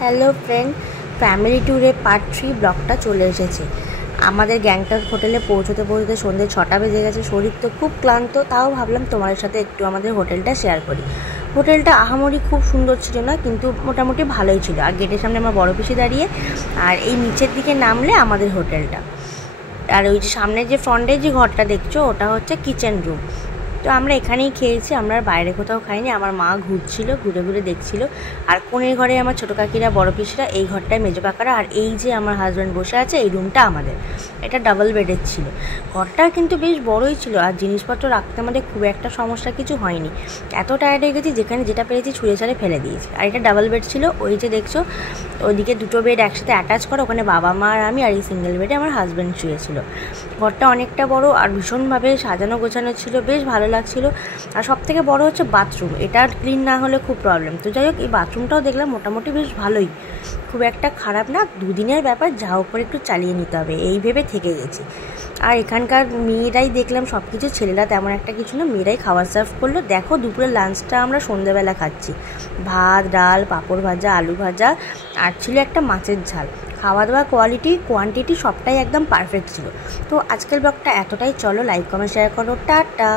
Hello friend, family ট্যুরে part 3 ব্লগটা চলে এসেছে। আমাদের গ্যাংটক হোটেলে পৌঁছতে সন্ধ্যে 6টা বেজে গেছে। শরীর তো খুব ক্লান্ত, তাও ভাবলাম তোমাদের সাথে একটু আমাদের হোটেলটা শেয়ার করি। হোটেলটা আহামরি খুব সুন্দর ছিল না, কিন্তু মোটামুটি ভালোই ছিল। আর গেটের সামনে আমার বড় পিসি দাঁড়িয়ে, আর এই নিচের দিকে নামলে আমাদের হোটেলটা। আর ওই যে সামনে যে ফ্রন্টে যে ঘরটা দেখছো, ওটা হচ্ছে কিচেন রুম। তো আমরা এখানেই খেয়েছি, আমরা বাইরে কোথাও খাইনি। আমার মা ঘুরছিল, ঘুরে ঘুরে দেখছিল। আর কোণের ঘরে আমার ছোটো কাকিরা, বড় পিসিরা, এই ঘরটায় মেজো কাকারা, আর এই যে আমার হাজব্যান্ড বসে আছে, এই রুমটা আমাদের। এটা ডাবল বেডের ছিল। ঘরটা কিন্তু বেশ বড়ই ছিল, আর জিনিসপত্র রাখতে আমাদের খুব একটা সমস্যা কিছু হয়নি। এত টায়ার্ড হয়ে গেছি, যেখানে যেটা পেরেছি ছুঁড়ে ছাড়ে ফেলে দিয়েছি। আর এটা ডাবল বেড ছিল। ওই যে দেখছো, ওইদিকে দুটো বেড একসাথে অ্যাটাচ করা, ওখানে বাবা মা আর আমি, আর এই সিঙ্গেল বেডে আমার হাজব্যান্ড শুয়েছিল। ঘরটা অনেকটা বড় আর ভীষণভাবে সাজানো গোছানো ছিল, বেশ ভালো লাগছিল। আর সব থেকে বড় হচ্ছে বাথরুম, এটা ক্লিন না হলে খুব প্রবলেম। তো যাই হোক, এই বাথরুমটাও দেখলাম মোটামুটি বেশ ভালোই, খুব একটা খারাপ না। দুদিনের ব্যাপার, যা উপরে একটু চালিয়ে নিতে হবে এই ভেবে থেকে গেছি। আর এখানকার মেয়েরাই দেখলাম সব কিছু, ছেলেরা তেমন একটা কিছু না, মেয়েরাই খাবার সার্ভ করলো। দেখো, দুপুরের লাঞ্চটা আমরা সন্ধ্যেবেলা খাচ্ছি। ভাত, ডাল, পাঁপড় ভাজা, আলু ভাজা, আর ছিল একটা মাছের ঝাল। খাওয়া দাওয়া কোয়ান্টিটি সবটাই একদম পারফেক্ট ছিল। তো আজকের ব্লগটা এতটাই। চলো লাইক কমেন্ট শেয়ার করো, টাটা।